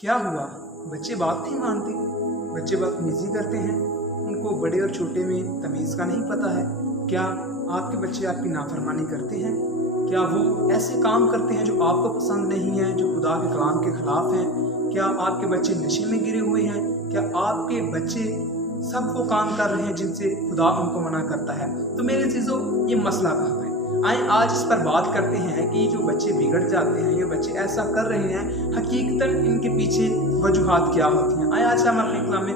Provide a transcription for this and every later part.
क्या हुआ? बच्चे बात नहीं मानते, बच्चे बदतमीज़ी करते हैं, उनको बड़े और छोटे में तमीज़ का नहीं पता है। क्या आपके बच्चे आपकी नाफरमानी करते हैं? क्या वो ऐसे काम करते हैं जो आपको पसंद नहीं है, जो खुदा के कलाम के ख़िलाफ़ हैं? क्या आपके बच्चे नशे में गिरे हुए हैं? क्या आपके बच्चे सब वो काम कर रहे हैं जिनसे खुदा उनको मना करता है? तो मेरे अज़ीज़ों, ये मसला कहाँ है? आए आज इस पर बात करते हैं कि जो बच्चे बिगड़ जाते हैं, ये बच्चे ऐसा कर रहे हैं, हकीकतन इनके पीछे वजूहात क्या होती हैं। आए आज हम अपने कलाम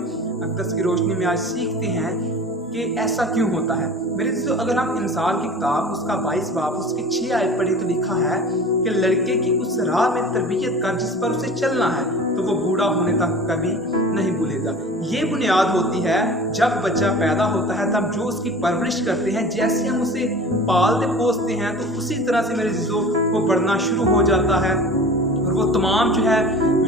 अक़दस की रोशनी में आज सीखते हैं कि ऐसा क्यों होता है। मेरे दोस्तों, अगर हम इंसाल की किताब उसका 22 बाब उसकी 6 आयत पढ़े तो लिखा है कि लड़के की उस राह में तरबियत कर जिस पर उसे चलना है, तो वो बूढ़ा होने तक कभी नहीं भूलेगा। ये बुनियाद होती है जब बच्चा पैदा होता है, तब जो उसकी परवरिश करते हैं, जैसे हम उसे पालते पोसते हैं, तो उसी तरह से मेरे दोस्तों वो बढ़ना शुरू हो जाता है और वो तमाम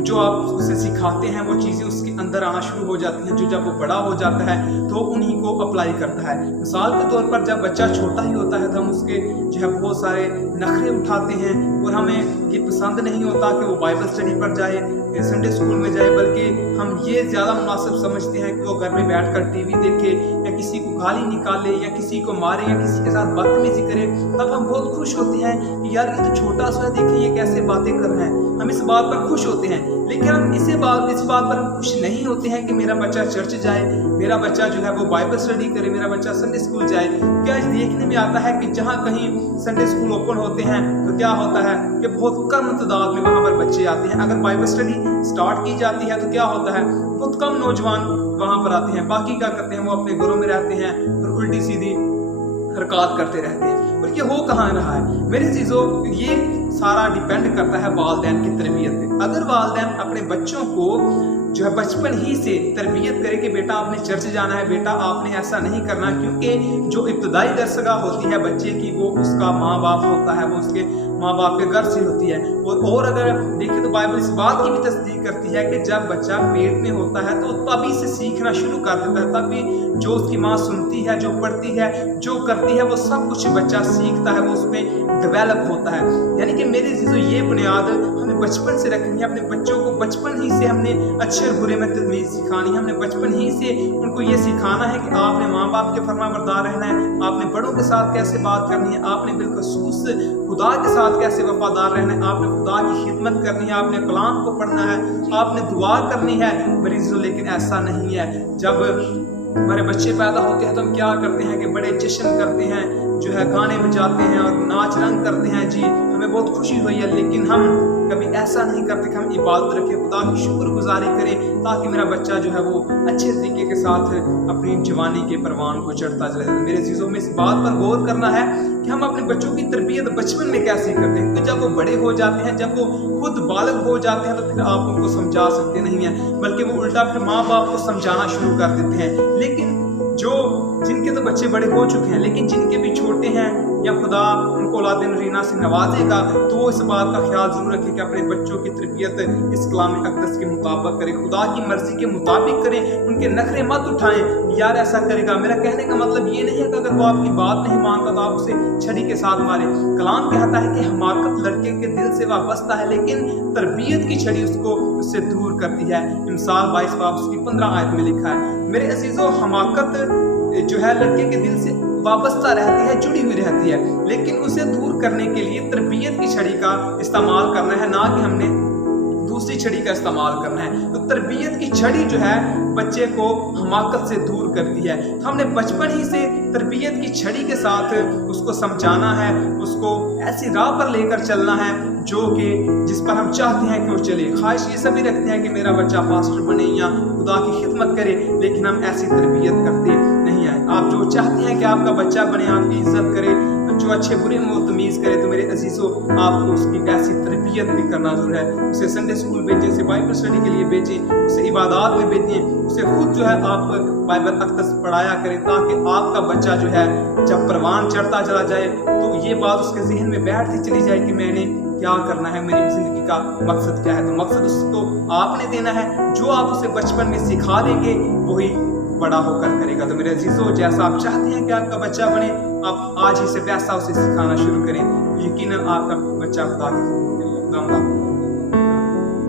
जो आप उसे सिखाते हैं वो चीज़ें उसके अंदर आना शुरू हो जाती हैं, जो जब वो बड़ा हो जाता है तो उन्हीं को अप्लाई करता है। मिसाल के तौर पर जब बच्चा छोटा ही होता है तो हम उसके बहुत सारे नखरे उठाते हैं और हमें ये पसंद नहीं होता कि वो बाइबल स्टडी पर जाए, संडे स्कूल में जाए, बल्कि हम ये ज़्यादा मुनासिब समझते हैं कि वो घर में बैठकर टीवी देखे या किसी को गाली निकाले या किसी को मारे या किसी के साथ बदतमीजी करे। तब हम बहुत खुश होते हैं कि यार ये तो छोटा सा है, देखिए ये कैसे बातें कर रहे हैं। हम इस बात पर खुश होते हैं, लेकिन हम इस बात पर हम खुश नहीं होते हैं कि मेरा बच्चा चर्च जाए, मेरा बच्चा वो बाइबल स्टडी करे, मेरा बच्चा संडे स्कूल जाए। क्या देखने में आता है कि जहाँ कहीं संडे स्कूल ओपन होते हैं तो क्या होता है कि बहुत कम तादाद में वहाँ पर बच्चे आते हैं। अगर बाइबल स्टडी स्टार्ट की जाती है तो क्या होता है, बहुत कम नौजवान वहाँ पर आते हैं। बाकी क्या करते हैं, वो अपने घरों में रहते हैं और उल्टी सीधी हरकत करते रहते हैं। और ये हो कहाँ रहा है मेरे चीज़ों, ये सारा डिपेंड करता है वालिदैन की तरबियत पे। अगर वालिदैन अपने बच्चों को बचपन ही से तरबियत करे कि बेटा आपने चर्च जाना है, बेटा आपने ऐसा नहीं करना, क्योंकि जो इब्तदाई दरसगाह होती है बच्चे की वो उसका माँ बाप होता है, वो उसके माँ बाप के घर से होती है। और अगर देखें तो बाइबल इस बात की भी तस्दीक करती है कि जब बच्चा पेट में होता है तो तभी से सीखना शुरू कर देता है, तभी जो उसकी माँ सुनती है, जो पढ़ती है, जो करती है, वो सब कुछ बच्चा सीखता है, वो उसमें डेवलप होता है। यानी कि मेरे चीज़ों, ये बुनियाद हमें बचपन से रखनी है। अपने बच्चों को बचपन ही से हमने अच्छे और बुरे में तमीज़ सिखानी है। हमने बचपन ही से उनको ये सिखाना है कि आपने माँ बाप के फरमाबरदार रहना है, आपने बड़ों के साथ कैसे बात करनी है, आपने बिलखसूस खुदा के साथ कैसे वफादार रहना है, आपने खुदा की खिदमत करनी है, आपने कलाम को पढ़ना है, आपने दुआ करनी है मरीजों। लेकिन ऐसा नहीं है। जब हमारे बच्चे पैदा होते हैं तो हम क्या करते हैं कि बड़े जश्न करते हैं, गाने बजाते हैं और नाच रंग करते हैं, जी हमें बहुत खुशी हुई है। लेकिन हम कभी ऐसा नहीं करते कि हम इबादत रखें, खुदा की शुक्रगुजारी करें, ताकि मेरा बच्चा वो अच्छे तरीके के साथ अपनी जवानी के परवान को चढ़ता चले। मेरे चीज़ों में इस बात पर गौर करना है कि हम अपने बच्चों की तरबियत बचपन में कैसे करते हैं, क्योंकि जब वो बड़े हो जाते हैं, जब वो खुद बालग हो जाते हैं, तो फिर आप उनको समझा सकते नहीं हैं, बल्कि वो उल्टा फिर माँ बाप को समझाना शुरू कर देते हैं। लेकिन जिनके तो बच्चे बड़े हो चुके हैं, लेकिन जिनके भी छोटे हैं या खुदा उनको औलाद नरीना से नवाजेगा, तो वो इस बात का ख्याल जरूर रखें कि अपने बच्चों की तरबियत इस कलाम अक़दस के मुताबिक करें, खुदा की मर्जी के मुताबिक करें, उनके नखरे मत उठाएं। यार ऐसा करेगा, मेरा कहने का मतलब ये नहीं है कि अगर वो आपकी बात नहीं मानता तो आप उसे छड़ी के साथ मारें। कलाम कहता है कि हमाकत लड़के के दिल से वाबस्ता है, लेकिन तरबियत की छड़ी उससे दूर करती है। मिसाल 22 बाब उसकी 15 आयत में लिखा है। मेरे अजीजों, हमाकत लड़के के दिल से वाबस्ता रहती है, जुड़ी हुई रहती है, लेकिन उसे दूर करने के लिए तरबियत की छड़ी का इस्तेमाल करना है, ना कि हमने दूसरी छड़ी का इस्तेमाल करना है। तो तरबियत की छड़ी बच्चे को हमाकत से दूर करती है। तो हमने बचपन ही से तरबियत की छड़ी के साथ उसको समझाना है, उसको ऐसी राह पर लेकर चलना है जिस पर हम चाहते हैं कि वो चले। ख्वाहिश ये सभी रखते हैं कि मेरा बच्चा पास्टर बने या खुदा की खिदमत करे, लेकिन हम ऐसी तरबियत करते नहीं हैं। आप जो चाहते हैं कि आपका बच्चा बने, आपकी इज्जत करे, जो अच्छे बुरे में वो तमीज़ करे, तो मेरे अजीज़ों आपको उसकी वैसी तरबियत भी करना जरूर है। उसे संडे स्कूल भेजें, उसे बाइबल स्टडी के लिए भेजें, उसे इबादत में भेजें, उसे खुद आप बाइबल अक़दस पढ़ाया करें, ताकि आपका बच्चा जब परवान चढ़ता चला जाए तो ये बात उसके जहन में बैठती चली जाए कि मैंने क्या करना है, मेरी ज़िंदगी का मकसद क्या है। तो मकसद उसको आपने देना है, जो आप उसे बचपन में सिखा देंगे वही बड़ा होकर करेगा। तो मेरे अजीज़ों, जैसा आप चाहते हैं कि आपका बच्चा बने, आप आज ही से वैसा उसे सिखाना शुरू करें। यकीनन आपका बच्चा खुदा की खिदमत करेगा।